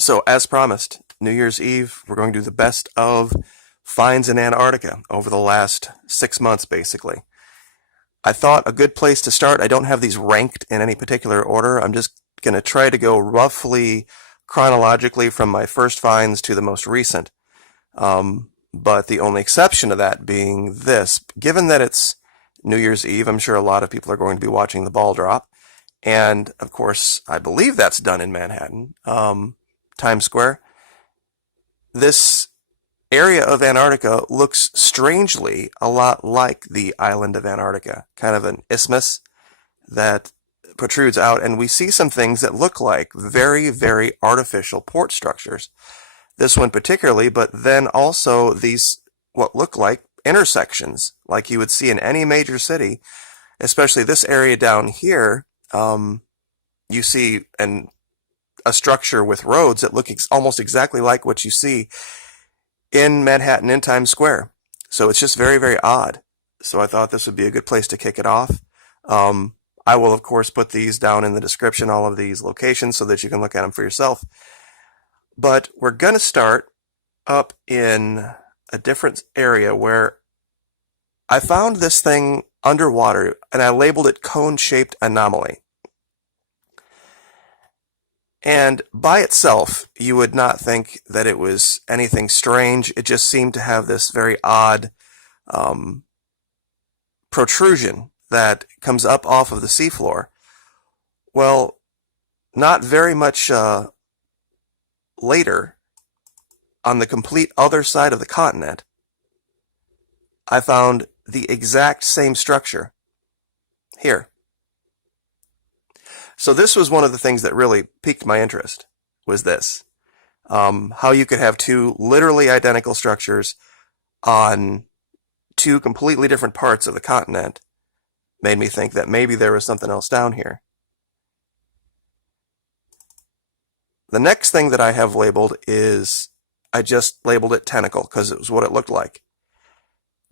So, as promised, New Year's Eve, we're going to do the best of finds in Antarctica over the last 6 months, basically. I thought a good place to start, I don't have these ranked in any particular order. I'm just going to try to go roughly chronologically from my first finds to the most recent. But the only exception to that being this. Given that it's New Year's Eve, I'm sure a lot of people are going to be watching the ball drop. And, of course, I believe that's done in Manhattan, Times Square. This area of Antarctica looks strangely a lot like the island of Antarctica, kind of an isthmus that protrudes out, and we see some things that look like very, very artificial port structures. This one particularly, but then also these what look like intersections, like you would see in any major city, especially this area down here. You see a structure with roads that look almost exactly like what you see in Manhattan in Times Square. So it's just very, very odd. So I thought this would be a good place to kick it off. I will, of course, put these down in the description, all of these locations, so that you can look at them for yourself. But we're going to start up in a different area where I found this thing underwater, and I labeled it cone-shaped anomaly. And by itself, you would not think that it was anything strange. It just seemed to have this very odd protrusion that comes up off of the seafloor. Well, not very much later, on the complete other side of the continent, I found the exact same structure here. So this was one of the things that really piqued my interest, was this. How you could have two literally identical structures on two completely different parts of the continent made me think that maybe there was something else down here. The next thing that I have labeled is, I just labeled it Tentacle because it was what it looked like.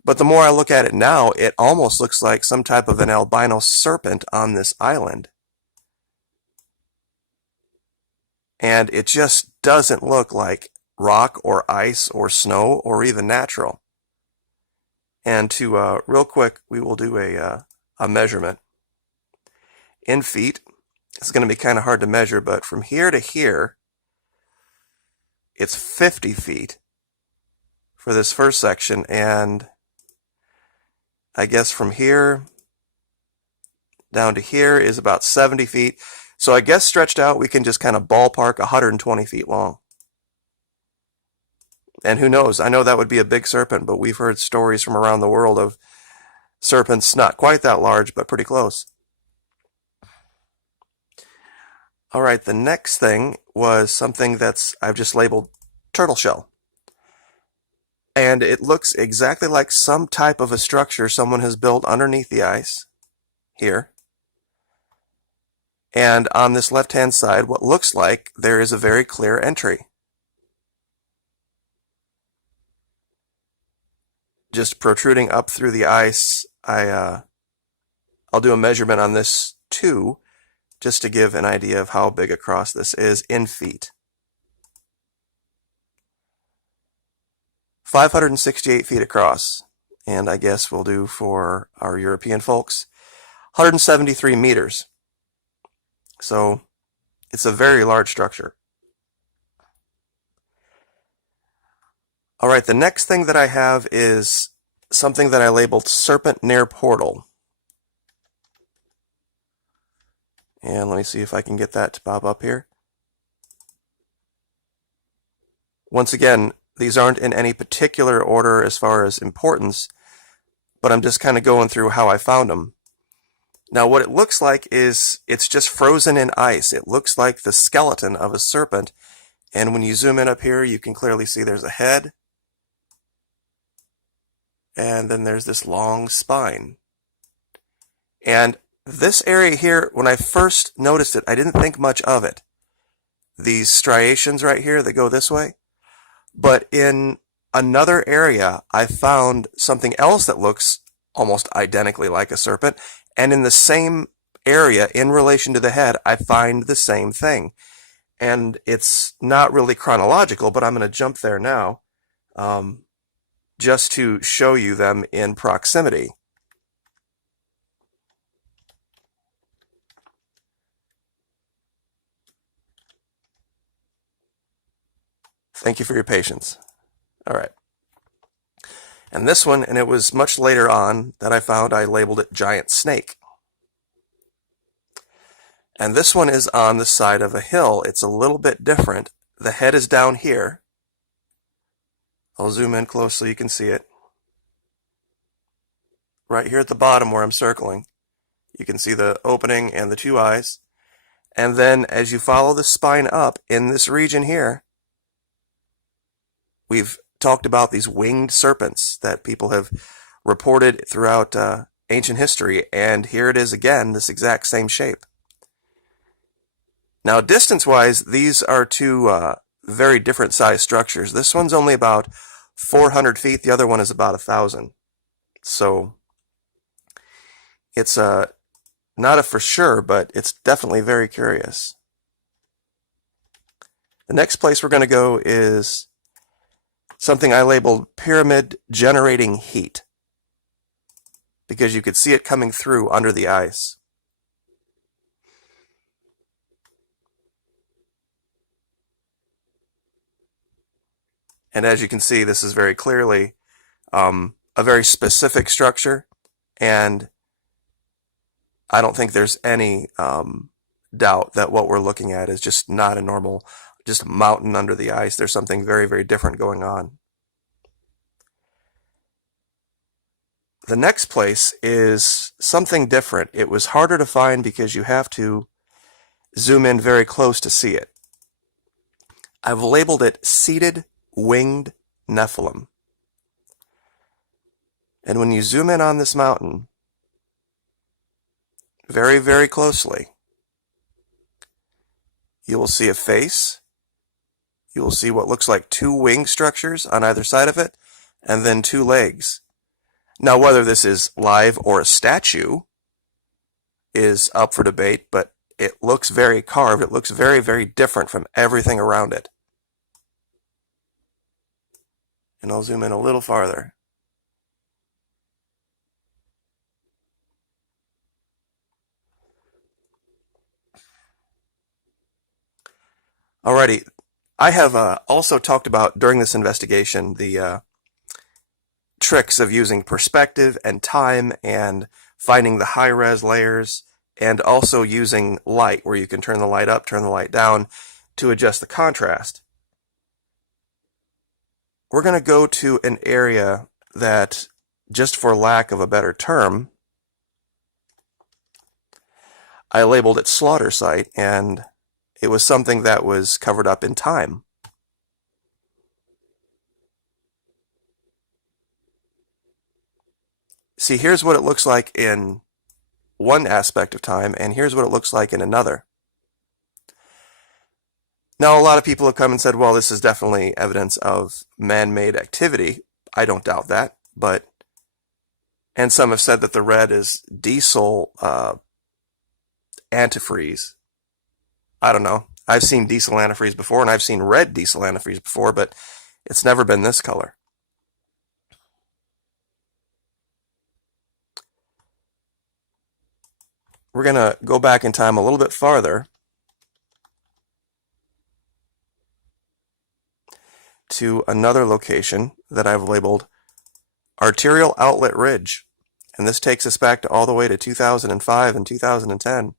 But the more I look at it now, it almost looks like some type of an albino serpent on this island. And it just doesn't look like rock or ice or snow or even natural. And to, real quick, we will do a measurement. In feet, it's going to be kind of hard to measure, but from here to here, it's 50 feet for this first section, and I guess from here down to here is about 70 feet. So I guess stretched out, we can just kind of ballpark 120 feet long. And who knows, I know that would be a big serpent, but we've heard stories from around the world of serpents not quite that large, but pretty close. All right, the next thing was something I've just labeled turtle shell. And it looks exactly like some type of a structure someone has built underneath the ice here. And on this left-hand side, what looks like there is a very clear entry. Just protruding up through the ice. I'll do a measurement on this too, just to give an idea of how big across this is in feet. 568 feet across, and I guess we'll do for our European folks 173 meters. So it's a very large structure. All right, the next thing that I have is something that I labeled Serpent Near Portal. And let me see if I can get that to pop up here. Once again, these aren't in any particular order as far as importance, but I'm just kind of going through how I found them. Now what it looks like is it's just frozen in ice. It looks like the skeleton of a serpent, and when you zoom in up here, you can clearly see there's a head, and then there's this long spine. And this area here, when I first noticed it, I didn't think much of it. These striations right here that go this way. But in another area, I found something else that looks almost identically like a serpent. And in the same area, in relation to the head, I find the same thing. And it's not really chronological, but I'm going to jump there now, just to show you them in proximity. Thank you for your patience. All right. And this one, and it was much later on that I found, I labeled it Giant Snake. And this one is on the side of a hill. It's a little bit different. The head is down here. I'll zoom in close so you can see it. Right here at the bottom where I'm circling, you can see the opening and the two eyes. And then as you follow the spine up in this region here, we've talked about these winged serpents that people have reported throughout ancient history, and here it is again, this exact same shape. Now, distance-wise, these are two very different size structures. This one's only about 400 feet, the other one is about 1,000. So it's not a for sure, but it's definitely very curious. The next place we're going to go is something I labeled pyramid generating heat, because you could see it coming through under the ice. And as you can see, this is very clearly a very specific structure, and I don't think there's any doubt that what we're looking at is just not a normal, just a mountain under the ice. There's something very, very different going on. The next place is something different. It was harder to find because you have to zoom in very close to see it. I've labeled it Seated Winged Nephilim. And when you zoom in on this mountain very, very closely, you will see a face. You will see what looks like two wing structures on either side of it, and then two legs. Now, whether this is live or a statue is up for debate, but it looks very carved. It looks very, very different from everything around it. And I'll zoom in a little farther. Alrighty, I have also talked about during this investigation the tricks of using perspective and time and finding the high-res layers, and also using light, where you can turn the light up, turn the light down to adjust the contrast. We're going to go to an area that, just for lack of a better term, I labeled it Slaughter Site, and it was something that was covered up in time. See, here's what it looks like in one aspect of time, and here's what it looks like in another. Now, a lot of people have come and said, well, this is definitely evidence of man-made activity. I don't doubt that, and some have said that the red is diesel antifreeze. I don't know. I've seen diesel antifreeze before, and I've seen red diesel antifreeze before, but it's never been this color. We're going to go back in time a little bit farther to another location that I've labeled Arterial Outlet Ridge. And this takes us back to all the way to 2005 and 2010.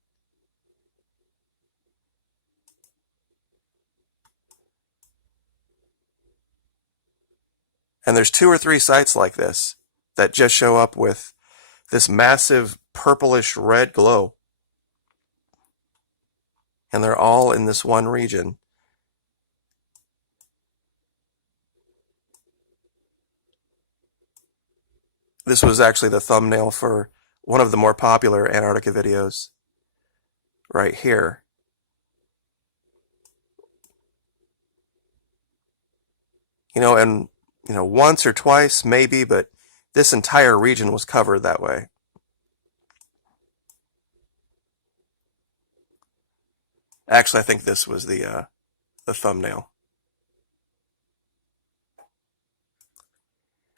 And there's 2 or 3 sites like this that just show up with this massive purplish red glow. And they're all in this one region. This was actually the thumbnail for one of the more popular Antarctica videos right here. And once or twice maybe, but this entire region was covered that way. Actually, I think this was the the thumbnail.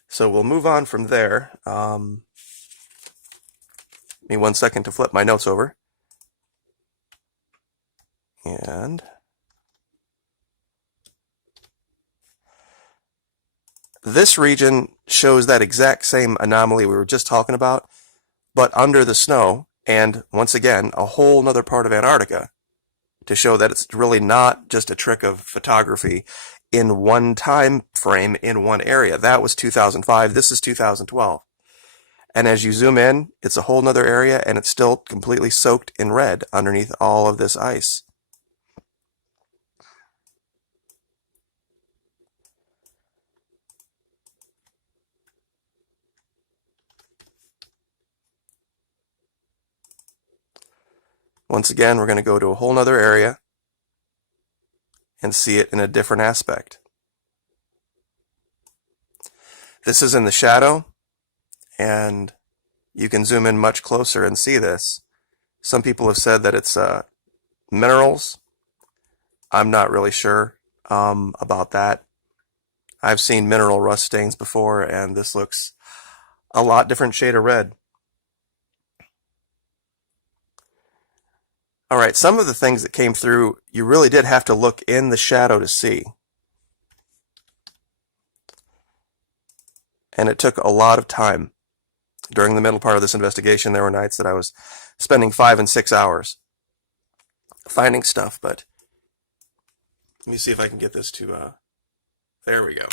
So we'll move on from there. Give me 1 second to flip my notes over. And this region shows that exact same anomaly we were just talking about, but under the snow, and once again, a whole nother part of Antarctica to show that it's really not just a trick of photography in one time frame in one area. That was 2005. This is 2012. And as you zoom in, it's a whole nother area, and it's still completely soaked in red underneath all of this ice. Once again, we're going to go to a whole nother area and see it in a different aspect. This is in the shadow, and you can zoom in much closer and see this. Some people have said that it's minerals. I'm not really sure about that. I've seen mineral rust stains before, and this looks a lot different shade of red. All right, some of the things that came through, you really did have to look in the shadow to see. And it took a lot of time. During the middle part of this investigation, there were nights that I was spending 5 and 6 hours finding stuff, but let me see if I can get this to, there we go.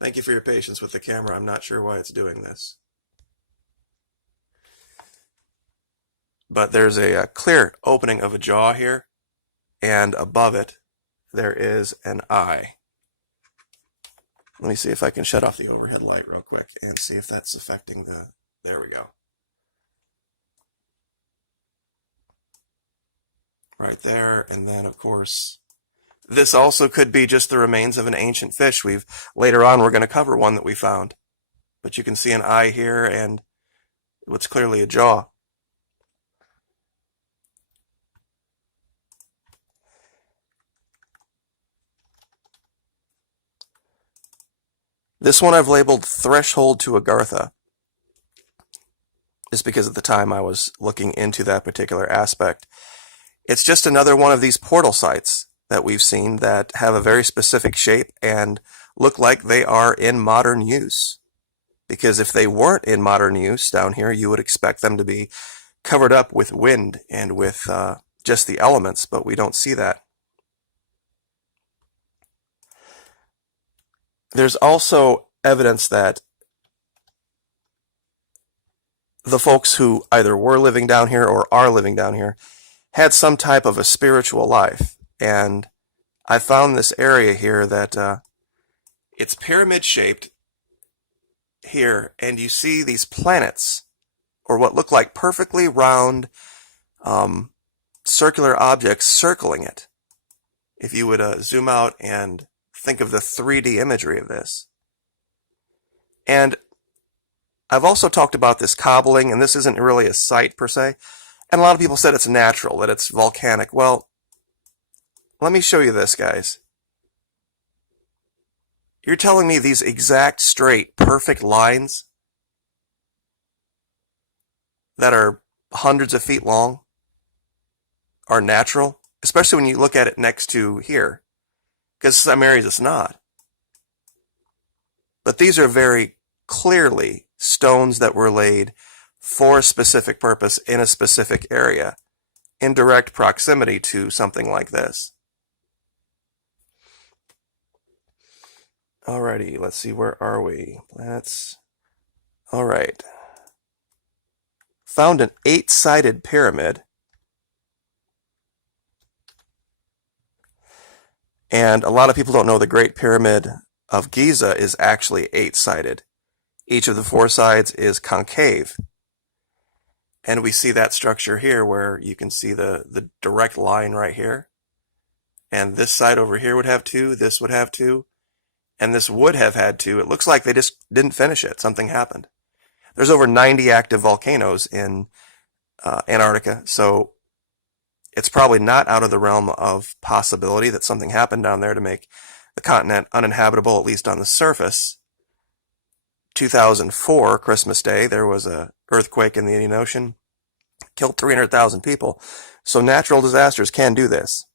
Thank you for your patience with the camera. I'm not sure why it's doing this. But there's a clear opening of a jaw here, and above it there is an eye. Let me see if I can shut off the overhead light real quick and see if that's affecting the... There we go. Right there, and then of course this also could be just the remains of an ancient fish. Later on we're going to cover one that we found. But you can see an eye here and what's clearly a jaw. This one I've labeled Threshold to Agartha, just because at the time I was looking into that particular aspect. It's just another one of these portal sites that we've seen that have a very specific shape and look like they are in modern use. Because if they weren't in modern use down here, you would expect them to be covered up with wind and with just the elements, but we don't see that. There's also evidence that the folks who either were living down here or are living down here had some type of a spiritual life. And I found this area here that it's pyramid shaped here, and you see these planets, or what look like perfectly round circular objects circling it. If you would zoom out and think of the 3D imagery of this. And I've also talked about this cobbling, and this isn't really a site per se. And a lot of people said it's natural, that it's volcanic. Well, let me show you this, guys. You're telling me these exact, straight, perfect lines that are hundreds of feet long are natural? Especially when you look at it next to here. Because some areas it's not. But these are very clearly stones that were laid for a specific purpose in a specific area, in direct proximity to something like this. Alrighty, let's see, where are we? Alright. Found an 8-sided pyramid. And a lot of people don't know the Great Pyramid of Giza is actually 8-sided. Each of the 4 sides is concave. And we see that structure here where you can see the direct line right here. And this side over here would have 2, this would have 2, and this would have had 2. It looks like they just didn't finish it. Something happened. There's over 90 active volcanoes in Antarctica, so it's probably not out of the realm of possibility that something happened down there to make the continent uninhabitable, at least on the surface. 2004, Christmas Day, there was an earthquake in the Indian Ocean, killed 300,000 people. So natural disasters can do this.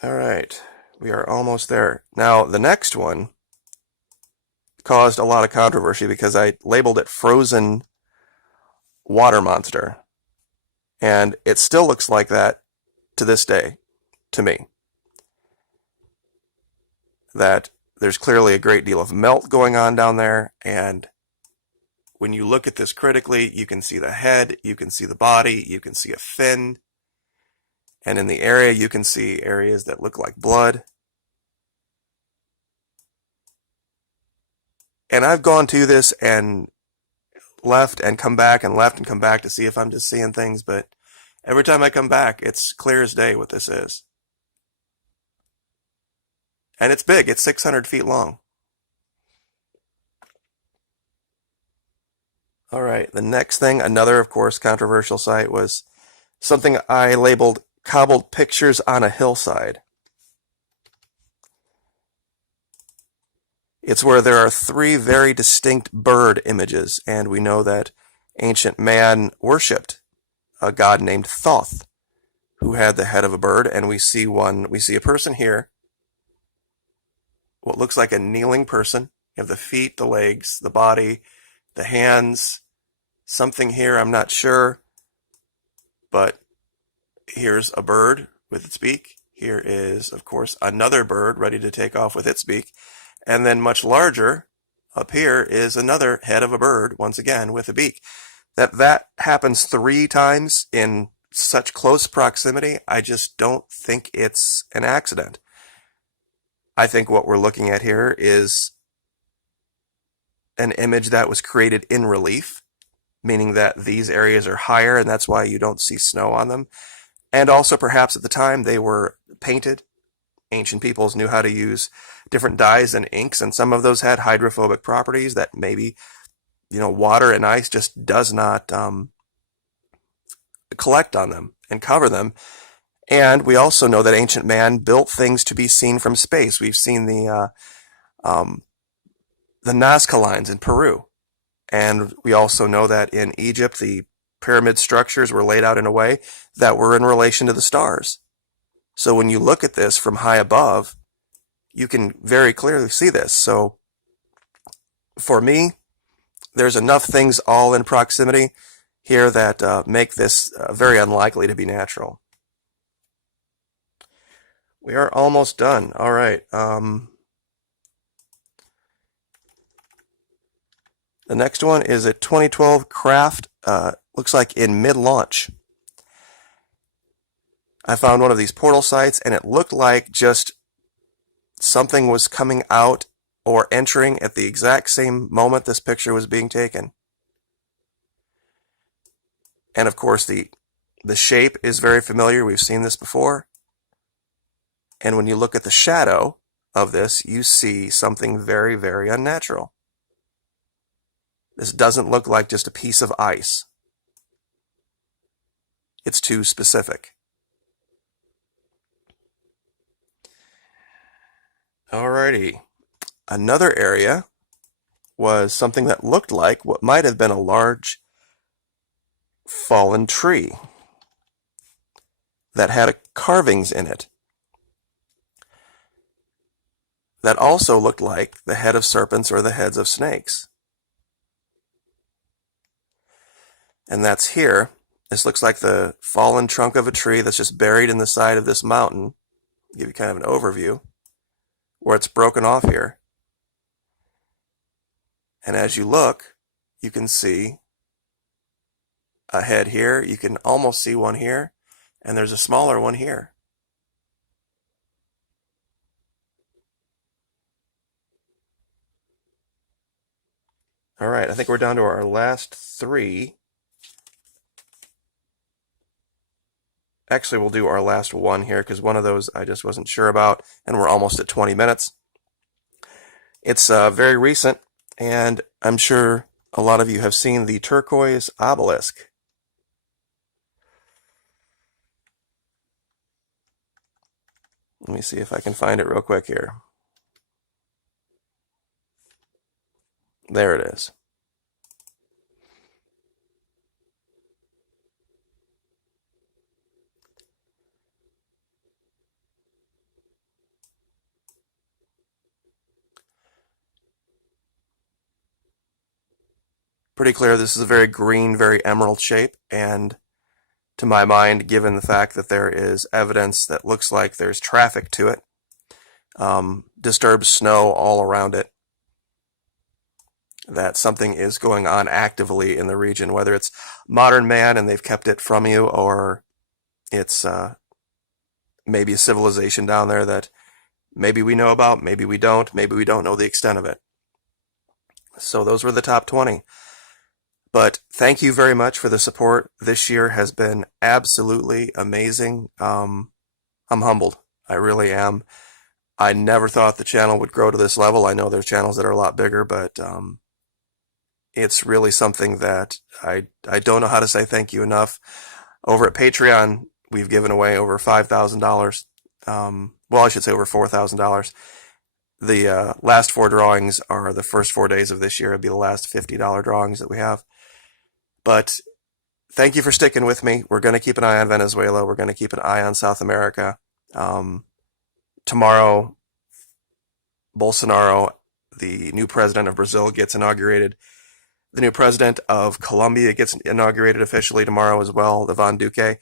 All right, we are almost there. Now, the next one caused a lot of controversy because I labeled it Frozen Water Monster. And it still looks like that to this day, to me. That there's clearly a great deal of melt going on down there, and when you look at this critically, you can see the head, you can see the body, you can see a fin, and in the area you can see areas that look like blood. And I've gone to this and left and come back and left and come back to see if I'm just seeing things, but every time I come back, it's clear as day what this is. And it's big, it's 600 feet long. All right, the next thing, another, of course, controversial site, was something I labeled Cobbled Pictures on a Hillside. It's where there are three very distinct bird images, and we know that ancient man worshipped a god named Thoth, who had the head of a bird, and we see a person here, what looks like a kneeling person. You have the feet, the legs, the body, the hands, something here, I'm not sure, but here's a bird with its beak. Here is, of course, another bird ready to take off with its beak. And then much larger, up here, is another head of a bird, once again, with a beak. That happens 3 times in such close proximity, I just don't think it's an accident. I think what we're looking at here is an image that was created in relief, meaning that these areas are higher and that's why you don't see snow on them. And also perhaps at the time they were painted. Ancient peoples knew how to use different dyes and inks, and some of those had hydrophobic properties that maybe, water and ice just does not collect on them and cover them. And we also know that ancient man built things to be seen from space. We've seen the Nazca lines in Peru. And we also know that in Egypt, the pyramid structures were laid out in a way that were in relation to the stars. So when you look at this from high above, you can very clearly see this. So for me, there's enough things all in proximity here that make this very unlikely to be natural. We are almost done. All right. The next one is a 2012 craft, looks like in mid-launch. I found one of these portal sites, and it looked like just something was coming out or entering at the exact same moment this picture was being taken. And of course, the shape is very familiar. We've seen this before. And when you look at the shadow of this, you see something very, very unnatural. This doesn't look like just a piece of ice. It's too specific. Alrighty. Another area was something that looked like what might have been a large fallen tree that had carvings in it that also looked like the head of serpents or the heads of snakes. And that's here. This looks like the fallen trunk of a tree that's just buried in the side of this mountain. I'll give you kind of an overview where it's broken off here. And as you look, you can see a head here. You can almost see one here, and there's a smaller one here. All right, I think we're down to our last 3. Actually, we'll do our last one here because one of those I just wasn't sure about, and we're almost at 20 minutes. It's very recent, and I'm sure a lot of you have seen the turquoise obelisk. Let me see if I can find it real quick here. There it is. Pretty clear this is a very green, very emerald shape, and to my mind, given the fact that there is evidence that looks like there's traffic to it, disturbed snow all around it, that something is going on actively in the region, whether it's modern man and they've kept it from you, or it's maybe a civilization down there that maybe we know about, maybe we don't know the extent of it. So those were the top 20. But thank you very much for the support. This year has been absolutely amazing. I'm humbled. I really am. I never thought the channel would grow to this level. I know there's channels that are a lot bigger, but it's really something that I don't know how to say thank you enough. Over at Patreon, we've given away over $5,000. Well, I should say over $4,000. The last 4 drawings are the first 4 days of this year. It'll be the last $50 drawings that we have. But thank you for sticking with me. We're going to keep an eye on Venezuela. We're going to keep an eye on South America. Tomorrow, Bolsonaro, the new president of Brazil, gets inaugurated. The new president of Colombia gets inaugurated officially tomorrow as well, the Von Duque.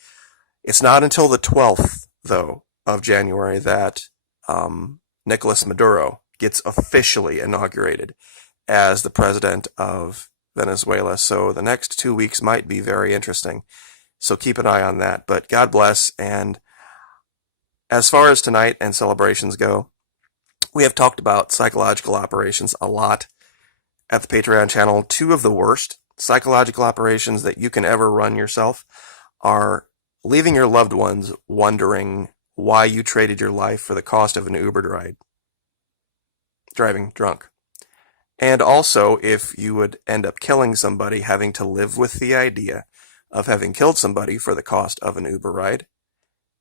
It's not until the 12th, though, of January that Nicolas Maduro gets officially inaugurated as the president of Venezuela. So the next 2 weeks might be very interesting. So keep an eye on that. But God bless. And as far as tonight and celebrations go, we have talked about psychological operations a lot at the Patreon channel. 2 of the worst psychological operations that you can ever run yourself are leaving your loved ones wondering why you traded your life for the cost of an Uber ride, driving drunk. And also, if you would end up killing somebody, having to live with the idea of having killed somebody for the cost of an Uber ride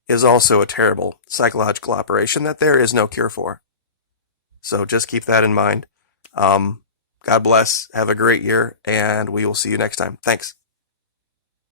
is also a terrible psychological operation that there is no cure for. So just keep that in mind. God bless. Have a great year, and we will see you next time. Thanks.